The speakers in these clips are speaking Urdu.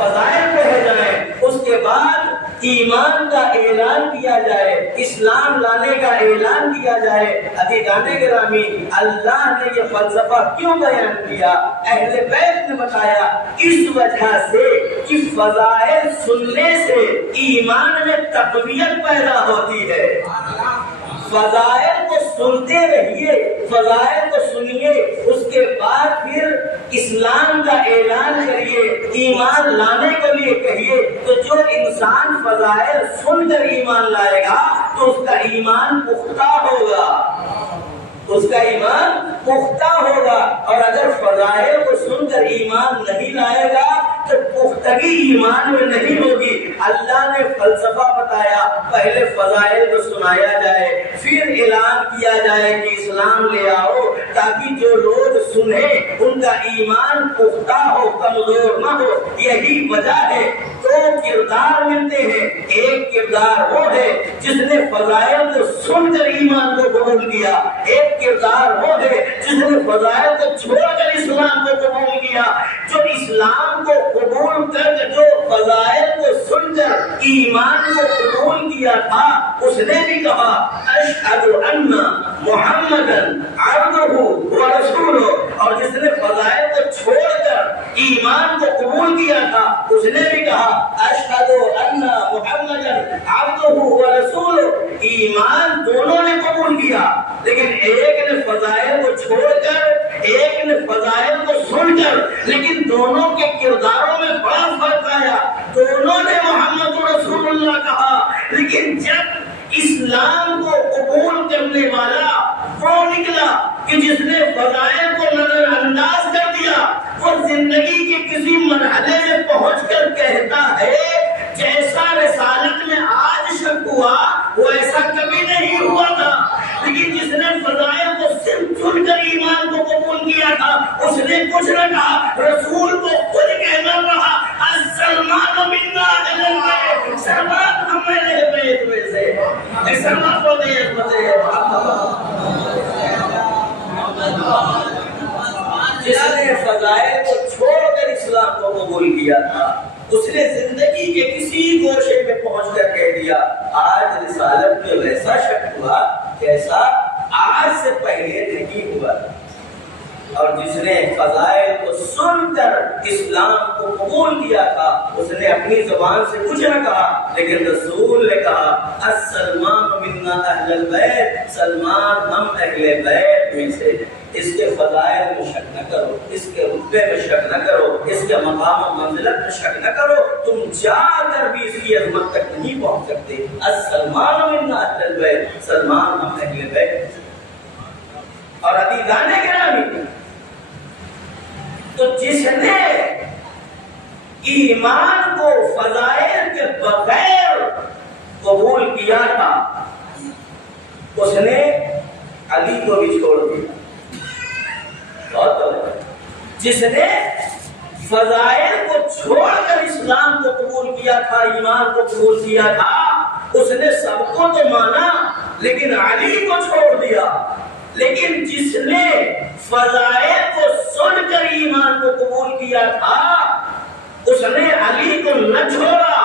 فضائل کہے جائیں، اس کے بعد ایمان کا اعلان کیا جائے، اسلام لانے کا اعلان کیا جائے۔ عزیزان گرامی، اللہ نے یہ فلسفہ کیوں بیان کیا؟ اہل بیت نے بتایا اس وجہ سے کہ فضائل سننے سے ایمان میں تقویت پیدا ہوتی ہے۔ فضائل کو سنتے رہیے، فضائل کو سنیے، اس کے بعد پھر اسلام کا اعلان کریے، ایمان لانے کے لیے کہیے۔ تو جو انسان فضائل سن کر ایمان لائے گا تو اس کا ایمان پختہ ہوگا، اس کا ایمان پختہ ہوگا۔ اور اگر فضائل کو سن کر ایمان نہیں لائے گا تو پختگی ایمان میں نہیں ہوگی۔ اللہ نے فلسفہ بتایا، پہلے فضائل کو سنایا جائے، پھر اعلان کیا جائے کہ اسلام لے آؤ، تاکہ جو لوگ سنیں ان کا ایمان پختہ ہو، کمزور نہ ہو۔ یہی وجہ ہے دو کردار ملتے ہیں، ایک کردار وہ ہے جس نے فضائل کو سن کر ایمان کو قبول کیا، ایک کردار وہ ہے جس نے فضائل کو چھوڑ کر اسلام کو قبول کیا۔ جو اسلام کو قبول کر جو فضائل کو سن کر ایمان کو قبول کیا تھا، اس نے بھی کہا اشہد ان محمدن عبدہ ورسولہ، اور جس نے فضائل کو چھوڑ کر ایمان کو قبول کیا تھا اس نے بھی کہا اشہد ان محمدن عبدہ ورسولہ۔ ایمان دونوں نے قبول کیا، لیکن ایک نے فضائل کو چھوڑ کر، ایک نے فضائل کو سن کر، لیکن دونوں کے کرداروں میں بڑا فرق آیا۔ دونوں نے محمد رسول اللہ کہا، لیکن جب اسلام کو قبول کرنے والا وہ نکلا کہ جس نے فضائل کو نظر انداز کر دیا، وہ زندگی کے کسی مرحلے میں پہنچ کر کہتا ہے جیسا رسالت میں آج شک ہوا وہ ایسا کبھی نہیں ہوا تھا۔ لیکن جس نے فضائل کو صرف سن کر ایمان کو قبول کیا تھا اس نے کچھ نہ کہا، رسول کو خود کہنا پڑا السلمان منا اہل البیت، سلمان ہم اہل بیت میں سے، سلمان کو دے جس نے فضائل کو چھوڑ کر اسلام کو قبول کیا تھا اس نے زندگی کے کسی گوشے میں پہنچ کر کہہ دیا آج رسالت میں ویسا شک ہوا جیسا آج سے پہلے نہیں ہوا۔ اور جس نے فضائل کو سن کر اسلام کو قبول کیا تھا اس نے اپنی زبان سے کچھ نہ کہا، لیکن رسول نے کہا السلمان منا اہل البیت، سلمان ہم اہل بیت میں سے۔ اس کے فضائل میں شک نہ کرو، اس کے رتبے میں شک نہ کرو، اس کے مقام و منزلت میں شک نہ کرو، تم جا کر بھی اس کی عظمت تک نہیں پہنچ سکتے۔ السلمان منا اہل البیت، سلمان ہم اہل بیت۔ اور عزیزان گرامی، تو جس نے ایمان کو فضائل کے بغیر قبول کیا تھا اس نے علی کو بھی چھوڑ دیا۔ جس نے فضائل کو چھوڑ کر اسلام کو قبول کیا تھا، ایمان کو قبول کیا تھا، اس نے سب کو تو مانا لیکن علی کو چھوڑ دیا۔ لیکن جس نے فضائل کو سن کر ایمان کو قبول کیا تھا اس نے علی کو نہ چھوڑا،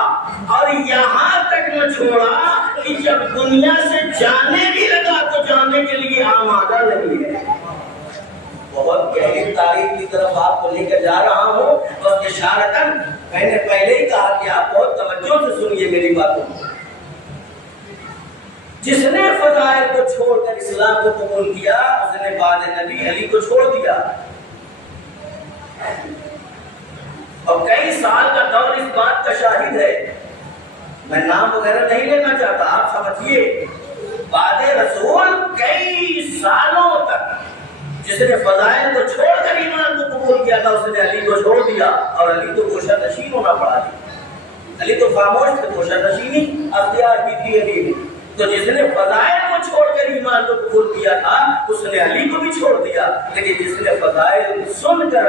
اور یہاں تک نہ چھوڑا کہ جب دنیا سے جانے بھی لگا تو جانے کے لیے آمادہ نہیں ہے۔ بہت گہری تاریخ کی طرف آپ کو لے کر جا رہا ہوں، بس اشارتاً میں نے پہلے ہی کہا کہ آپ بہت توجہ سے سنیے میری باتوں۔ جس نے فضائل کو چھوڑ کر اسلام کو قبول کیا اس نے بعد نبی علی کو چھوڑ دیا، اور کئی سال کا دور اس بات کا شاہد ہے۔ میں نام وغیرہ نہیں لینا چاہتا، آپ سمجھیے بعد رسول کئی سالوں تک جس نے فضائل کو چھوڑ کر ایمان کو قبول کیا تھا اس نے علی کو چھوڑ دیا، اور علی کو گوشہ نشین ہونا پڑا۔ علی تو خاموش تھے، گوشہ نشینی اختیار کی تھی علی نے۔ تو جس نے فضائل کو چھوڑ کر ایمان کو قبول کیا تھا اس نے علی کو بھی چھوڑ دیا، لیکن جس نے فضائل کو سن کر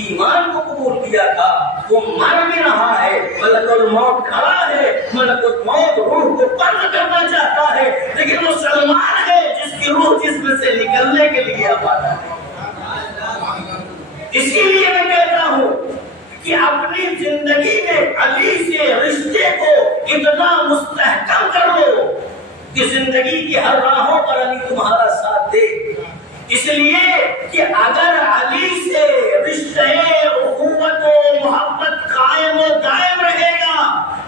ایمان کو قبول کیا تھا وہ مر بھی رہا ہے، ملک الموت کھڑا ہے، ملک الموت روح کو قبض کرنا چاہتا ہے، لیکن وہ سلمان ہے جس کی روح جسم سے نکلنے کے لیے آمادہ ہے۔ اسی لیے میں کہتا ہوں کہ اپنی زندگی میں علی سے رشتے کو اتنا مستحکم کر لو کہ زندگی کی ہر راہوں پر علی تمہارا ساتھ دے. اس لیے کہ اگر علی سے رشتے اخوت و محبت قائم و دائم رہے گا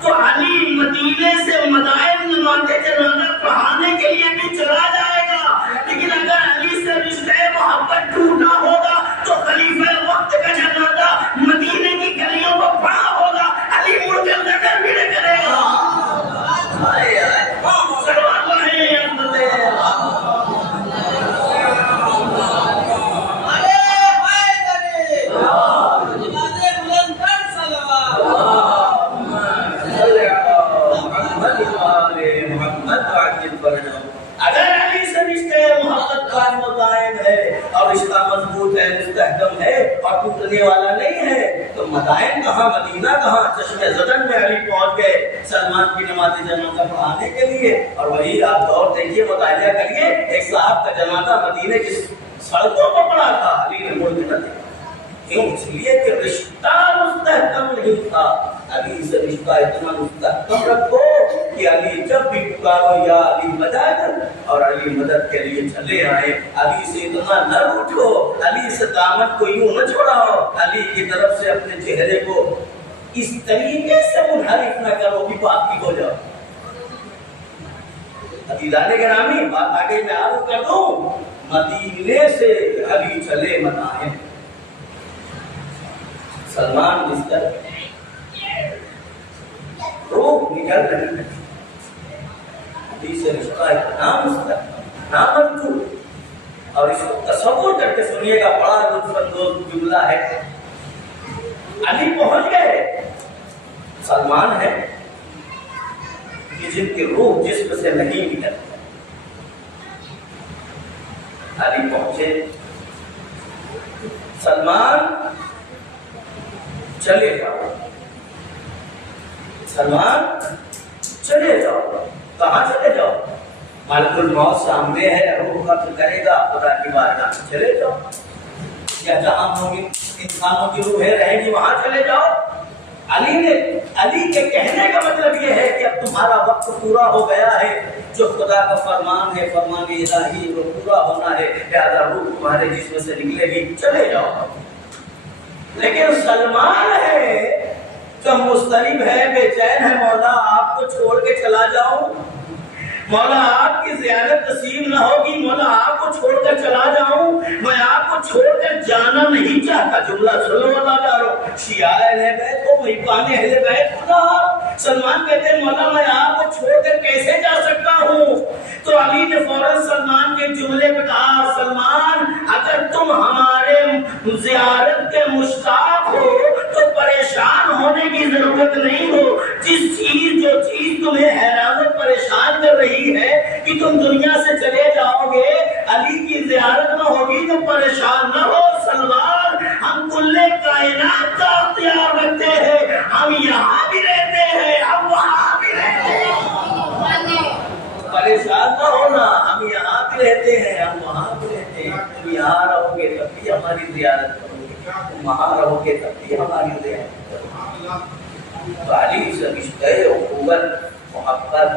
تو علی مدینے سے مدائن نماز جنازہ پڑھانے کے لیے بھی چلا جائے گا. لیکن اگر علی سے رشتے محبت ٹوٹا ہوگا تو خلیفہ وقت کا جنازہ مدینے کی گلیوں میں پڑا ہوگا, علی مڑ کر نظر بھی نہ کرے گا. اگر علی سے رشتے محبت قائم و دائم ہے اور رشتہ مضبوط ہے, مستحکم ہے اور ٹوٹنے والا نہیں ہے تو مدائن کہاں, مدینہ کہاں. چشمے زدن میں علی پہنچ گئے سلمان کی نماز جنازہ پڑھانے کے لیے. اور وہی آپ دور دیکھیے, مطالعہ کریے, ایک صاحب کا جنازہ مدینے کی سڑکوں پر پڑا تھا, علی نے مڑ کے نہ دیکھا. کیوں؟ اس لیے کہ رشتہ مستحکم نہیں تھا. علی سے رشتہ اتنا مستحکم رکھو کہ علی جب بھی پکارو یا علی مدد, اور علی مدد کے لیے چلے آئے. علی سے اتنا نہ روٹھو, علی سے دامن کو یوں نہ چھوڑاؤ, علی کی طرف سے اپنے چہرے کو اس طریقے سے منحرف نہ کرو کہ باقی ہو جاؤ. عزیزان گرامی, بات آگے میں عرض کر دوں, مدینے سے علی چلے مدائن. سلمان بستر روح نکل رہی ہے, علی سے رشتہ اتنا مستحکم, اتنا مضبوط. اور اس کو تصور کر کے سنیے گا, بڑا لطف اندوز جملہ ہے. علی پہنچ گئے, سلمان ہے کہ جن کی روح جسم سے نہیں نکلتی. علی پہنچے, سلمان چلے جاؤ, سلمان چلے جاؤ. کہاں چلے جاؤ؟ ملک الموت سامنے ہے, روح قبض کرے گا, خدا کی بارگاہ میں چلے جاؤ. یا جہاں ہوں گے انسانوں کی روحیں رہیں گی وہاں چلے جاؤ. علی کے کہنے کا مطلب یہ ہے کہ اب تمہارا وقت پورا ہو گیا ہے, جو خدا کا فرمان ہے, فرمان الہی, وہ پورا ہونا ہے, لہذا روح تمہارے جسم سے نکلے گی, چلے جاؤ. لیکن سلمان ہے جو مضطرب ہے, بے چین ہے, مولا آپ کو چھوڑ کے چلا جاؤں, مولا آپ کی زیارت نصیب نہ ہوگی, مولا آپ کو چھوڑ کر چلا جاؤں, میں آپ کو چھوڑ کر جانا نہیں چاہتا. جملہ سنو اللہ جارو, شیعہ اہل بیت کو محبان اہل بیت خدا. سلمان کہتے ہیں مولا میں آپ کو چھوڑ کر کیسے جا سکتا ہوں. تو علی نے فوراً سلمان کے جملے پہ کہا, سلمان اگر تم ہمارے زیارت کے مشتاق ہو تو پریشان ہونے کی ضرورت نہیں ہو. جو چیز تمہیں حیران و پریشان کر رہی ہے کہ تم دنیا سے چلے جاؤ گے, علی کی زیارت نہ ہوگی تو پریشان نہ ہو. سلمان ہم کل کائنات کا اختیار رکھتے ہیں, ہم یہاں بھی رہتے ہیں, ہم وہاں بھی رہتے ہیں, پریشان نہ ہونا. ہم یہاں بھی رہتے ہیں, ہم وہاں بھی رہتے ہیں. تم یہاں رہو گے تب بھی ہماری زیارت کرو گے, تم وہاں رہو گے تب بھی ہماری زیارت کرو گے. تو علی سے رشتہ اخوت محبت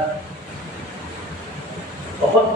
بہت